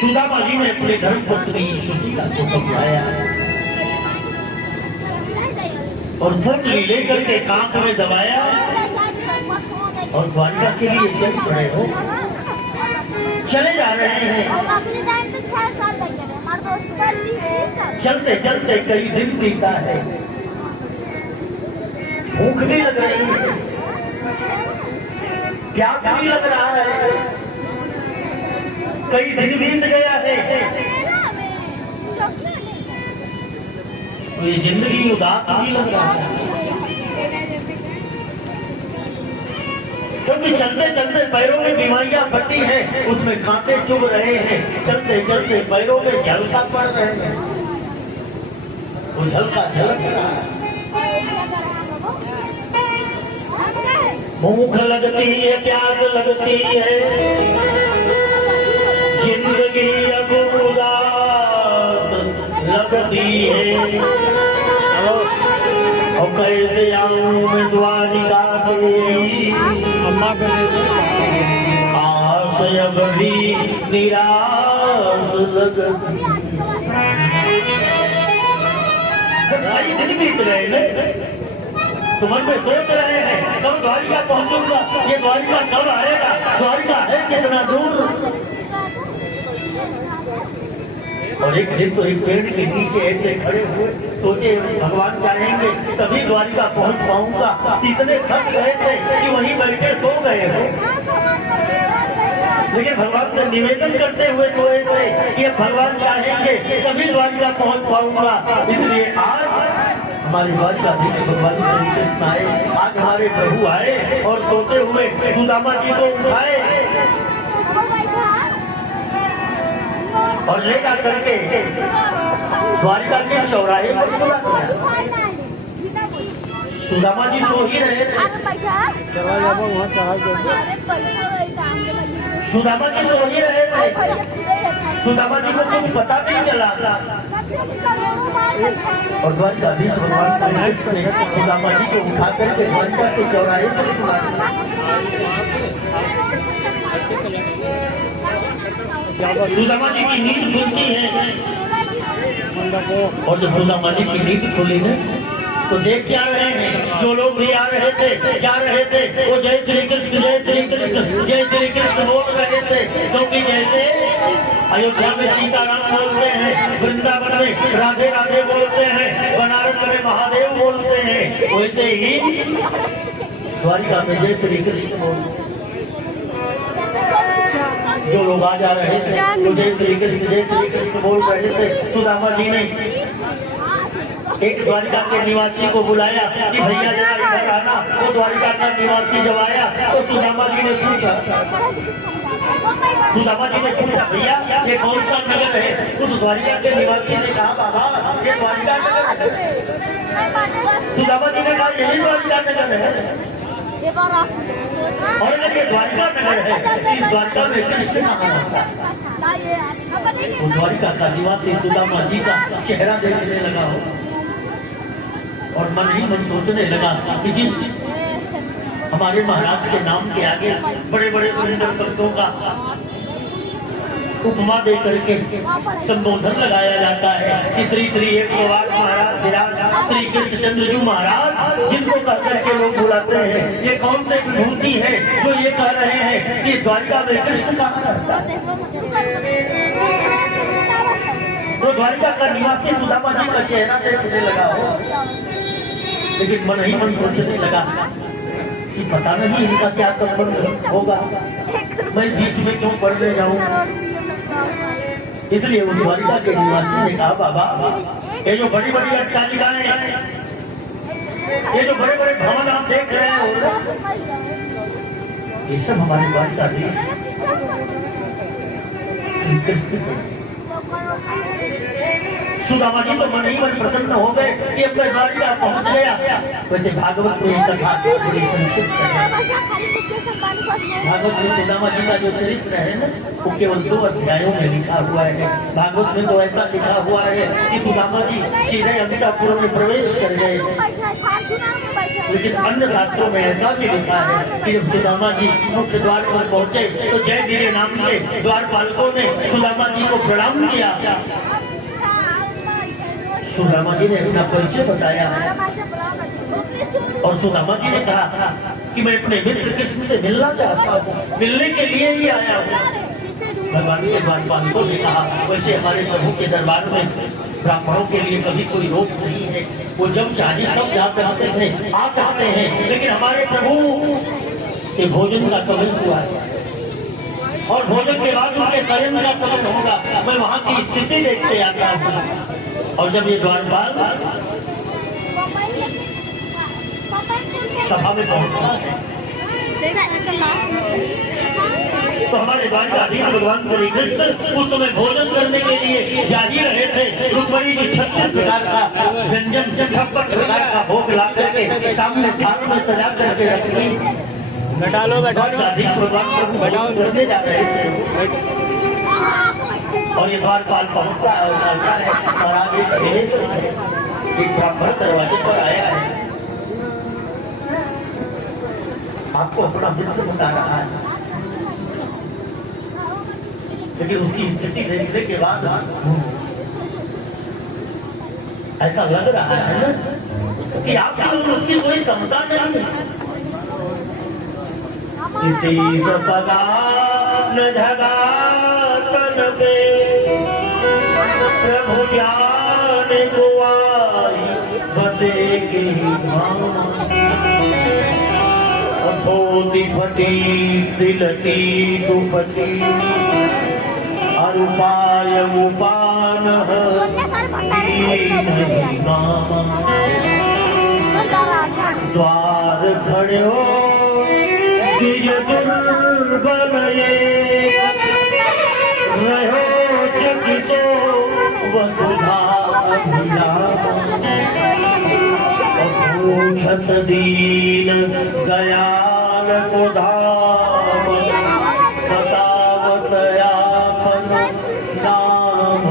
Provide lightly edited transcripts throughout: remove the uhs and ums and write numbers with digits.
सुदामा जी ने अपने धर्म पत्नी सुशीला को समझाया और धर्म लेकर के कांध में दबाया और द्वारिका के लिए चल पड़े हो, चले जा रहे हैं। चलते चलते कई दिन बीता है, भूख भी लग रही है, प्यास भी लग रहा है, कई दिन बीत गया है। तो ये जिंदगी उदास भी लग रहा है, क्योंकि चलते चलते पैरों में बीमारियां फटी हैं, उसमें कांटे चुभ रहे हैं। चलते चलते पैरों में झलका पड़ रहे हैं, वो झलका झलक रहा है। भूख लगती है, प्यास लगती है, जिंदगी अब उदास लगती है। और कैसे आऊं मैं द्वारिका तेरी, आस अब भी निराश लगती। कई दिन बीत रहे हैं, तो मन में सोच रहे हैं कब द्वारिका पहुंचूंगा, ये द्वारिका कब आएगा, द्वारिका है कितना दूर। और एक दिन तो एक पेड़ के नीचे ऐसे खड़े हुए, सोचे भगवान चाहेंगे तभी द्वारिका पहुंच पाऊंगा। इतने थक गए थे कि वहीं बैठे सो गए हो, लेकिन भगवान से निवेदन करते हुए सोए थे कि भगवान चाहेंगे तभी द्वारिका पहुंच पाऊंगा। इसलिए आज हमारी द्वारिकाधीश भगवान श्री कृष्ण आए, आज हमारे प्रभु आए और सोते हुए सुदामा जी को उठाए और ले जा करके द्वारिका के चौराहे पर बुला दिया। सुदामा जी सो ही रहे थे, सुदामा जी सो ही रहे थे, सुदामा जी को कुछ पता नहीं चला। और द्वारिकाधीश भगवान श्री कृष्ण ने सुदामा जी को उठा करके द्वारिका के चौराहे पर बुला दिया। सुदामा जी की नींद खुलती है, और जब सुदामा जी की नींद खुली है तो देख क्या रहे हैं, जो लोग भी आ रहे थे, क्या रहे थे, वो जय श्री कृष्ण, जय श्री कृष्ण, जय श्री कृष्ण बोल रहे थे। क्योंकि जैसे अयोध्या में सीताराम बोलते हैं, वृंदावन में राधे राधे बोलते हैं, बनारस में महादेव बोलते हैं, वैसे ही द्वारिका में जय श्री कृष्ण बोलते हैं। जो लोग आ जा रहे थे तो जय श्री कृष्ण बोल रहे थे। सुदामा जी ने एक द्वारिका के निवासी को बुलाया कि भैया जरा इधर आना। वो द्वारिका का निवासी जब आया तो सुदामा जी ने पूछा, भैया ये कौन सा नगर है? उस द्वारिका के निवासी ने कहा, बाबा ये द्वारिका नगर है। सुदामा जी ने कहा, यही द्वारिका नगर है। और ये द्वारिका नगर है, इस द्वारिका में कृष्ण कहाँ रहता है? वो द्वारिका का निवासी सुदामा जी का चेहरा देखने लगा हो और मन ही मन सोचने लगा कि जिस हमारे महाराज के नाम के आगे बड़े बड़े सुंदर शब्दों का उपमा दे करके संबोधन लगाया जाता है कि श्री श्री 108 महाराज विराज श्री कृष्णचंद्र जी महाराज, जिनको कह करके लोग बुलाते हैं। ये कौन से विभूति है जो ये कह रहे हैं कि द्वारिका में कृष्ण कहाँ रहता है? वो द्वारिका का निवासी सुदामा जी का चेहरा देखने लगा हो, लेकिन मन ही मन सोचने लगा कि पता नहीं इनका क्या संबंध होगा, मैं बीच में क्यों पढ़ने जाऊं। इसलिए उस द्वारिका के निवासी ने कहा, बाबा ये जो बड़ी बड़ी अट्टालिकाएं, ये जो बड़े बड़े भवन आप देख रहे हो, ये सब हमारे द्वारिका देश। सुदामा जी तो मन ही मन प्रसन्न हो गए कि अपने द्वारिका पहुंच गया। वैसे भागवत में कथा बड़ी संक्षिप्त है। भागवत में सुदामा जी का जो चरित्र है ना, वो केवल 2 अध्यायों में लिखा हुआ है। भागवत में तो ऐसा लिखा हुआ है कि सुदामा जी सीधे अंबिकापुर में प्रवेश कर गए, लेकिन अन्य शास्त्रों में ऐसा भी लिखा है कि जब सुदामा जी मुख्य द्वार पर पहुंचे तो जय धीरे नाम के द्वारपालकों ने सुदामा जी को प्रणाम किया। सुदामा जी ने अपना परिचय बताया और सुदामा जी ने कहा कि मैं अपने मित्र कृष्ण से मिलना चाहता हूँ, मिलने के लिए ही आया हूँ। भगवान के द्वारपालकों ने कहा, वैसे हमारे प्रभु के दरबार में ब्राह्मणों के लिए कभी कोई रोक नहीं है, वो जब चाहे तब जा सकते हैं, आ सकते हैं, लेकिन हमारे प्रभु के भोजन का समय हुआ है और भोजन के बाद उनके शयन का समय होगा। मैं वहाँ की स्थिति देखते आता हूँ। और जब ये द्वारपाल सभा में पहुंचा तो हमारे द्वारकाधीश भगवान श्री कृष्ण उस समय भोजन करने के लिए जा ही रहे थे। रुक्मणी जी 36 प्रकार का व्यंजन 56 प्रकार का भोग ला करके सामने थाल में सजा करके रखी। द्वारकाधीश भगवान करने जा रहे थे और ये द्वारपाल पहुंचता है और आगे एक ब्राह्मण दरवाजे पर आया है, आपको अपना मित्र बता रहा है, लेकिन उसकी स्थिति देखने के बाद ऐसा लग रहा है ना कि आपकी उसकी कोई क्षमता नहीं है। किसी पदा न झगा पे प्रभु ज्ञान को आई बसे के धोती फटी तिलकी दुपटी अरुपाय उपान द्वार खड़े हो दुर्बल रहो जगितो वसुधा अभूषत दीन दयाल को धाम बतावत आपन नाम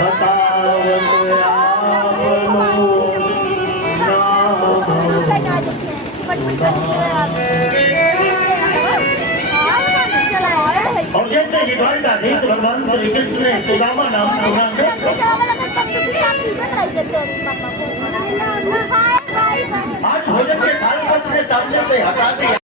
बतावत आपन नाम। और जैसे ही द्वारकाधीश भगवान श्री कृष्ण ने सुदामा नाम सुना आज भोजन के थाल पर सामने से हटा दिया।